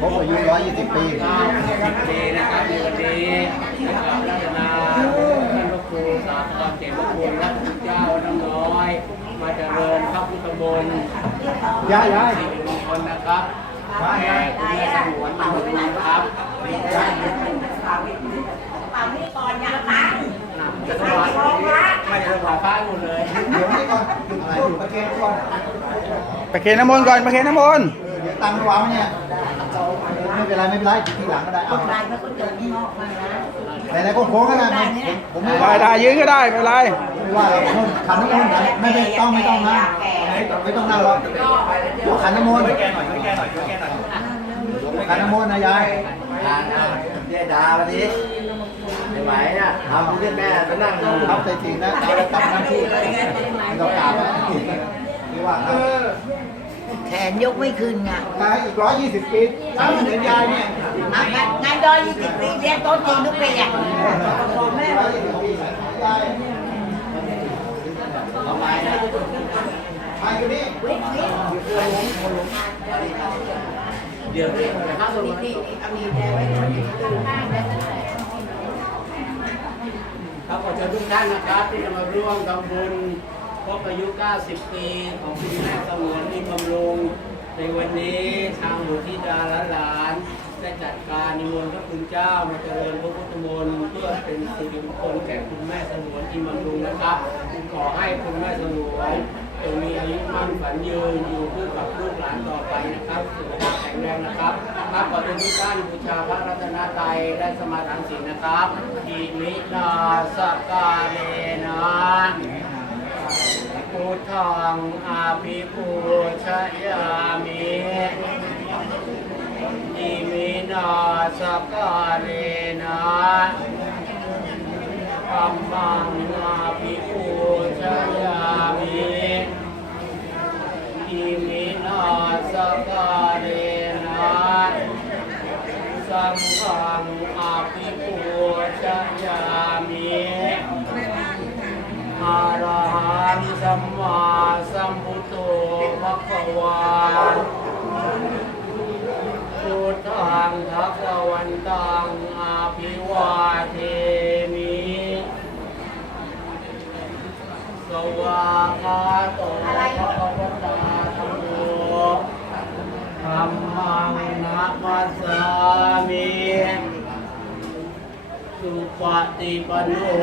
ครบอายุ120 ปี90ปีนะครับในวันนี้นะครับรัตนาท่านพระครูสาธรเจมคุณและพระเจ้าน้ำน้อย มาเจริญพระพุทธมนต์ย้ายย้ายสิริมงคลนะครับแด่คุณแม่สงวนมาบุญนะครับปากนี่ก่อนอย่าพังจะถวายไม่จะถวายพระหมดเลยเดี๋ยวนี้ก่อนอะไรอยู่ประเคนก่อนไปเคนน้ำมนต์ก่อนไปเคนน้ำมนต์เดี๋ยวตังค์วางไว้เนี่ย เป็นไรไม่เป็นไรทีหลังก็ได้เอาตายมันก็เจอที่นอกมานะแต่ไหนก็โค้งกันนะผมไม่ได้ว่าได้ยืนก็ได้ไม่เป็นไรไม่ว่าเราคนขันน้ำมนต์ไม่ไม่ต้องไม่ต้องนะไม่ต้องไม่ต้องนั่งหรอกขันน้ำมนต์ขันน้ำมนต์นะยายดานะเรียดาวันนี้ไม่ไหวน่ะทำที่แม่ไปนั่งดูทำใส่จริงนะเอาแล้วกลับหน้าที่ไม่ต้องกราบนะนี่ว่าครับ แขนยกไม่ขึ้นไงตายอีกร้อยยี่สิบปีตายเหมือนยายเนี่ยงานงานดอยยี่สิบปีเรียนโต๊ะจีนทุกปีอะบอกแม่ร้อยยี่สิบปียายทำไมนะมาอยู่นี่เดี๋ยวนี้นะครับสวัสดีครับขอเชิญทุกท่านนะครับที่จะมาร่วมทำบุญ ครบอายุ 90 ปีของคุณแม่สมวนนิมบำรุง ในวันนี้ทางหมู่ที่ดาและหลานได้จัดการนิมนต์พระคุณเจ้ามาเจริญพระพุทธมนต์เพื่อเป็นสิริมงคลแก่คุณแม่สมวนนิมบำรุงนะครับขอให้คุณแม่สมวนจงมีอายุมั่นฝันยืนอยู่คู่กับลูกหลานต่อไปนะครับสุขภาพแข็งแรงนะครับครับขอเชิญทุกท่านบูชาพระรัตนตรัยและสมาทานศีลนะครับอิมินาสกาเลนะ พุทธังอาภิปูชยามิอิมินาสกาเลนะธัมมังอาภิปูชยามิอิมินาสกาเลนะสังฆังอาภิปูชยามิอะระหังสั มมาสัมพุทโธภะคะวาพุทธังภะคะวันตังอาภิวาเทมิสวากาโตภะคะวตาธัมโมธัมมังนะมัสสามิ สุปฏิปันโน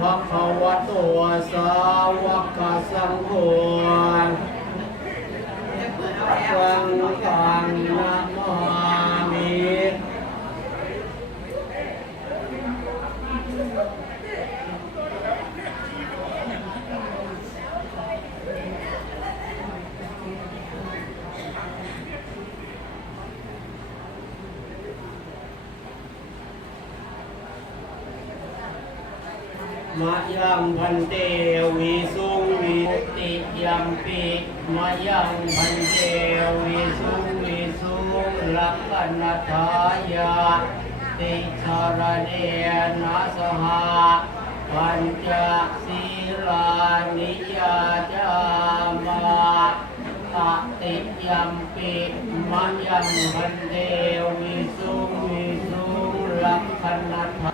ภะคะวะโตสาวกสังโฆสังฆังนะมามิ มะยังพันเตวิสุงวิติยัมปิมะยังพันเตวิสุงวิสุงลักขณทายาติชารเนนะสหาปัญจศีลานิยาจามาตติยัมปิมะยังพันเตวิสุงวิสุงลักขณทา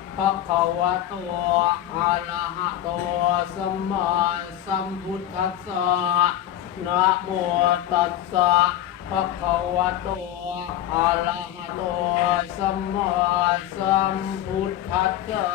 ภะคะวะโตอะระหะโตสัมมาสัมพุทธัสสะนะโมตัสสะภะคะวะโตอะระหะโตสัมมาสัมพุทธัสสะ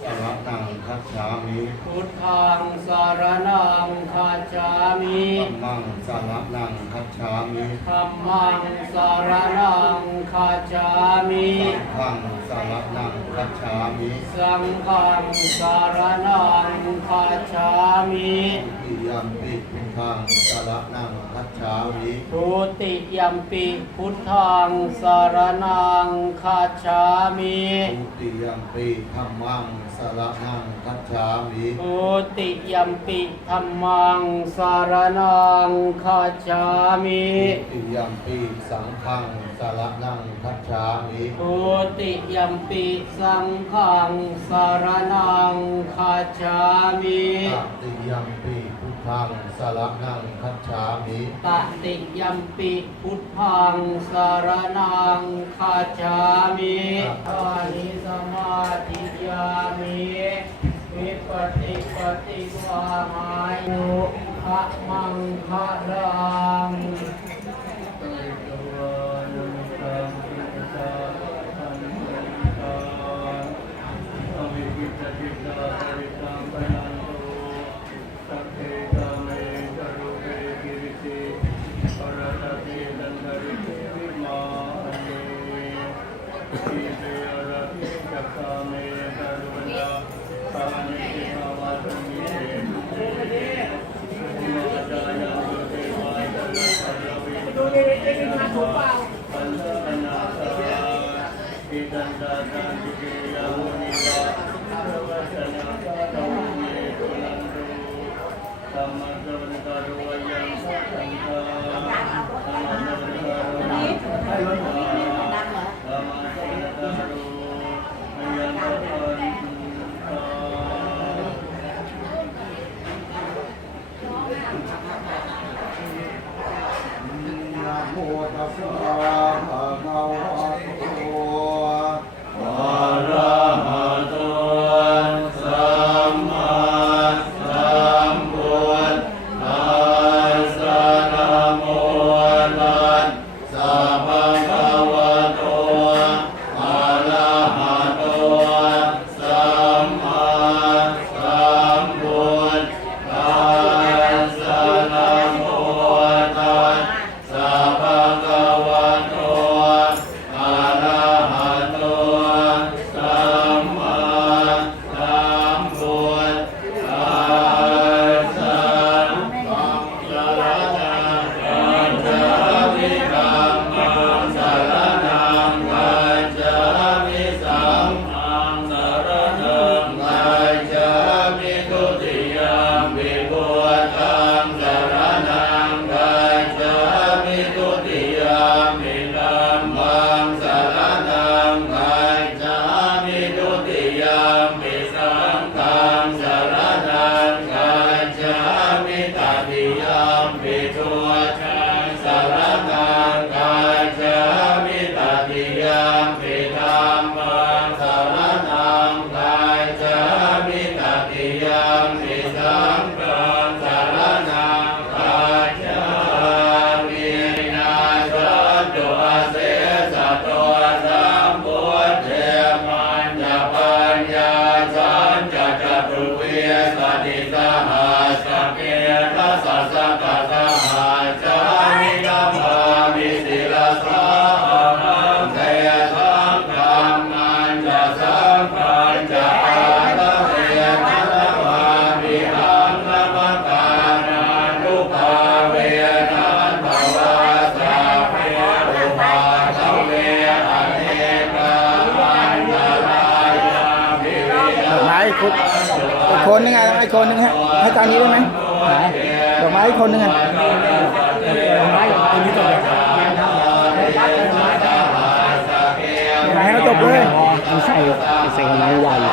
สรนังคัจฉามิพุทธังสารนังคาจามิธัมมังสรนังคัจฉามิธรรมังสารนังคาจา มิสังฆังสรนังคัจฉามิสังฆังสารนังคาจามิติยัมปิพุทธังสรนังคัจฉาามิทุติยัมปิพุทธังสารนังคาชามิทุติยัมปีธรรมัง สรนังคัจฉามิทุติยัมปิธรรมังสารนังคาชามิทุติยัมปีสังฆังสรนังคัจฉามิทุติยัมปิสังฆังสารนังคาชามิตติยัมปีพุทธังสรนังคัจฉามิตติยัมปิพุทธังสารนังคาชามิอานิสมาธิยามิวิ ปติปฏิวาหายุขะมังคะรัง ดูดิดิดิมาถูกเปล่า นะ โมตัสสะ อกไม้อีกคนอีกคนนึงไงอีกคนนึงฮะให้ตอนนี้ได้ไหมดอกไม้อีกคนนึงอะไม้ตัวนี้จบเดียวไหนให้เขาจบเลยไม่ใช่ใส่ไม้ไวม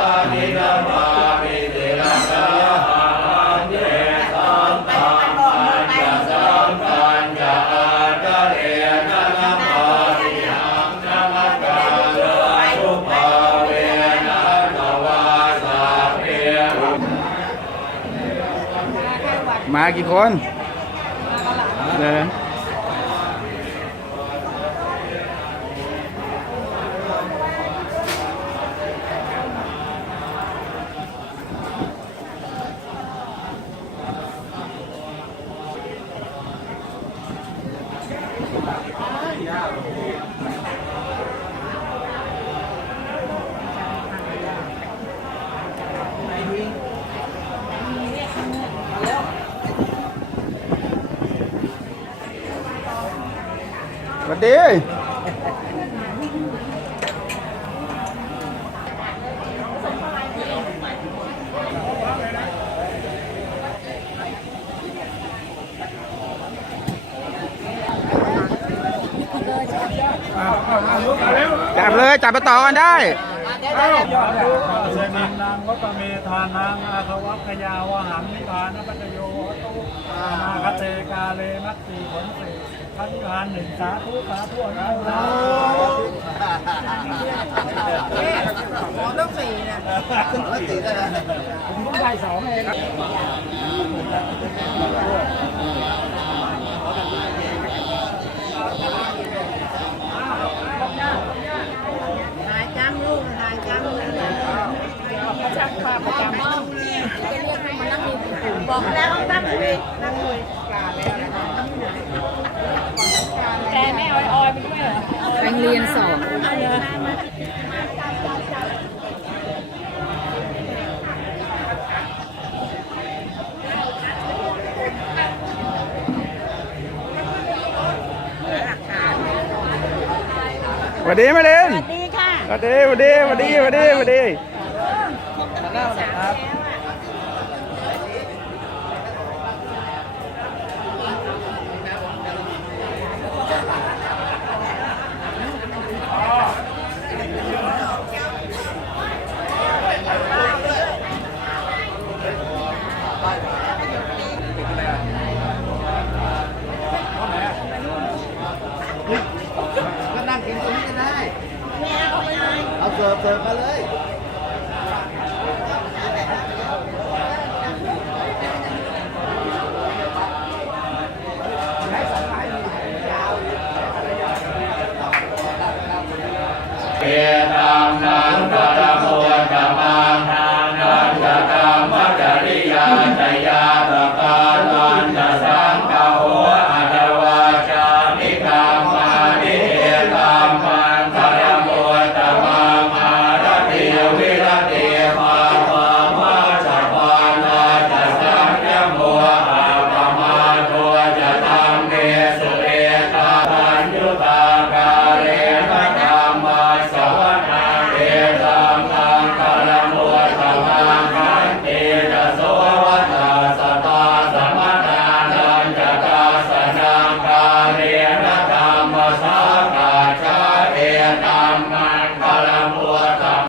กี่คนเนี่ย จับเลยจับไปต่อกันได้เสนินางวัปเมธานางอาควัคยาวหังนิพานปัจโยตุนาคเตกาเลมัตสีผลสี พันิพานหนึ่งสาธุสาธุอนุโมทนานายจ้ำลูกนายจ้ำจับความประจำบอกแล้วตั้งคุยตั้งคุยกาแล้ว กแม่ออยออยไปด้วยเหรอไปเรียนสองสวัสดีมาเด่นสวัสดีค่ะ สวัสดีสวัสดีสวัสดีสวัสดีสวัสดีก็นั่งกินตรงนี้ก็ได้เอา เปตามนังกระ